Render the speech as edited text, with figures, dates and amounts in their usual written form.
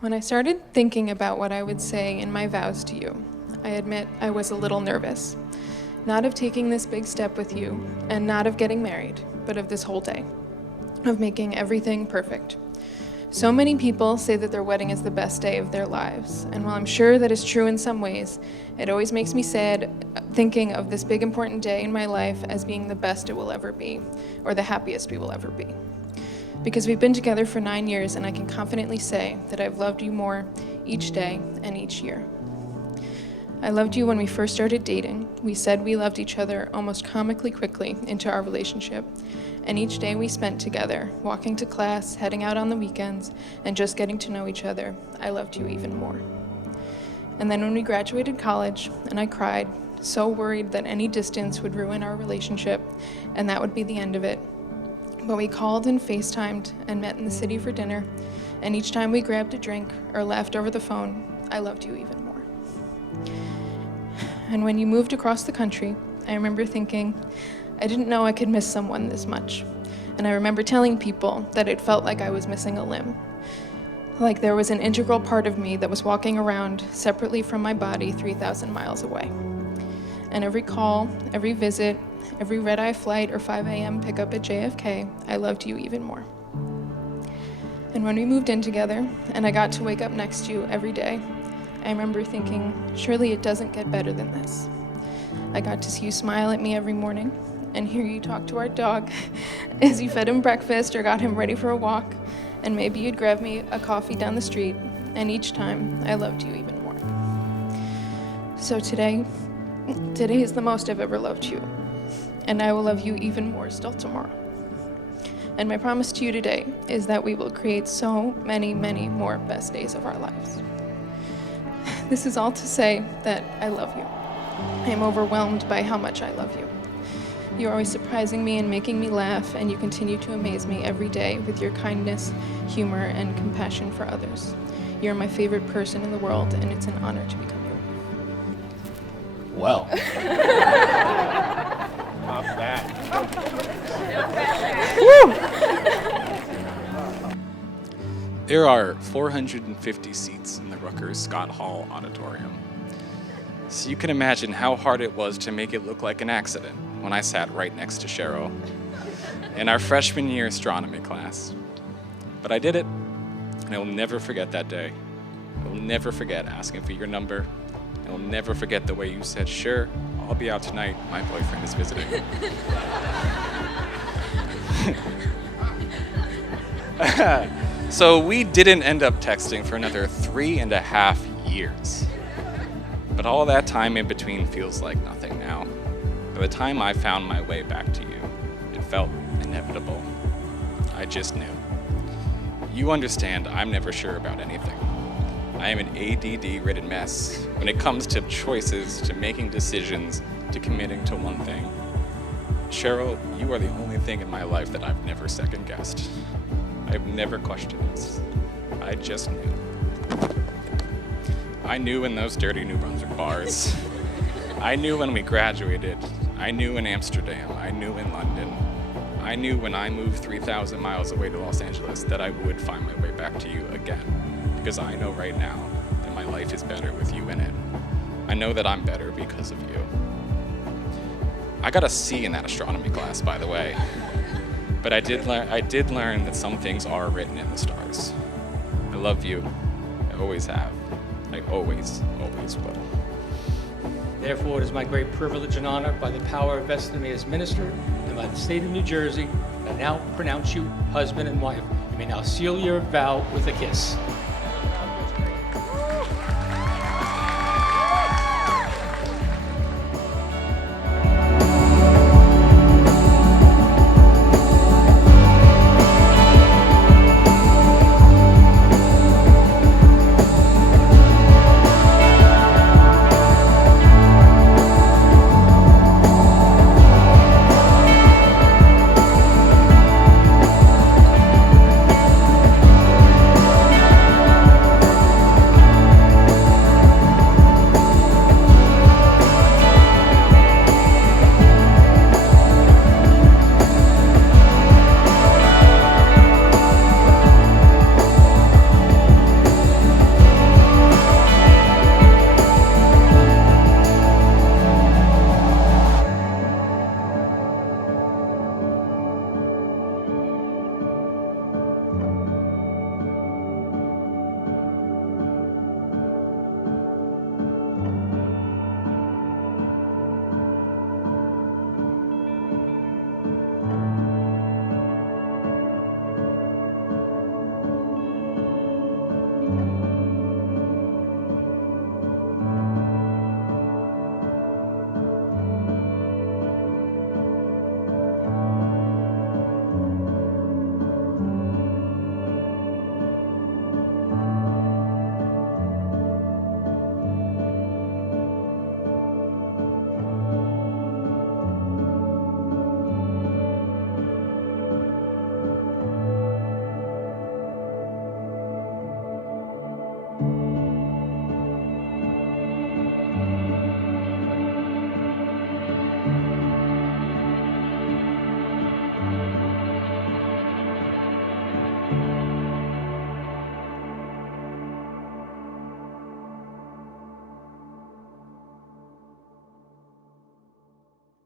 When I started thinking about what I would say in my vows to you, I admit I was a little nervous. Not of taking this big step with you, and not of getting married, but of this whole day, of making everything perfect. So many people say that their wedding is the best day of their lives, and while I'm sure that is true in some ways, it always makes me sad thinking of this big important day in my life as being the best it will ever be, or the happiest we will ever be. Because we've been together for 9 years, and I can confidently say that I've loved you more each day and each year. I loved you when we first started dating. We said we loved each other almost comically quickly into our relationship. And each day we spent together, walking to class, heading out on the weekends, and just getting to know each other, I loved you even more. And then when we graduated college, and I cried, so worried that any distance would ruin our relationship, and that would be the end of it. But we called and FaceTimed and met in the city for dinner, and each time we grabbed a drink or laughed over the phone, I loved you even more. And when you moved across the country, I remember thinking, I didn't know I could miss someone this much. And I remember telling people that it felt like I was missing a limb. Like there was an integral part of me that was walking around separately from my body 3,000 miles away. And every call, every visit, every red-eye flight or 5 a.m. pickup at JFK, I loved you even more. And when we moved in together, and I got to wake up next to you every day, I remember thinking, surely it doesn't get better than this. I got to see you smile at me every morning, and hear you talk to our dog as you fed him breakfast or got him ready for a walk, and maybe you'd grab me a coffee down the street, and each time, I loved you even more. So today is the most I've ever loved you, and I will love you even more still tomorrow. And my promise to you today is that we will create so many, many more best days of our lives. This is all to say that I love you. I am overwhelmed by how much I love you. You're always surprising me and making me laugh, and you continue to amaze me every day with your kindness, humor, and compassion for others. You're my favorite person in the world, and it's an honor to become your wife. Well. Not bad. There are 450 seats in the Rutgers Scott Hall Auditorium. So you can imagine how hard it was to make it look like an accident when I sat right next to Cheryl in our freshman year astronomy class. But I did it, and I will never forget that day. I will never forget asking for your number. I will never forget the way you said, "Sure, I'll be out tonight. My boyfriend is visiting." So we didn't end up texting for another 3.5 years. But all that time in between feels like nothing now. By the time I found my way back to you, it felt inevitable. I just knew. You understand I'm never sure about anything. I am an ADD-ridden mess when it comes to choices, to making decisions, to committing to one thing. Cheryl, you are the only thing in my life that I've never second-guessed. I've never questioned it. I just knew. I knew in those dirty New Brunswick bars. I knew when we graduated. I knew in Amsterdam. I knew in London. I knew when I moved 3,000 miles away to Los Angeles that I would find my way back to you again. Because I know right now that my life is better with you in it. I know that I'm better because of you. I got a C in that astronomy class, by the way. But I did learn that some things are written in the stars. I love you. I always have. I always will. Therefore, it is my great privilege and honor, by the power vested in me as minister and by the state of New Jersey, I now pronounce you husband and wife. You may now seal your vow with a kiss.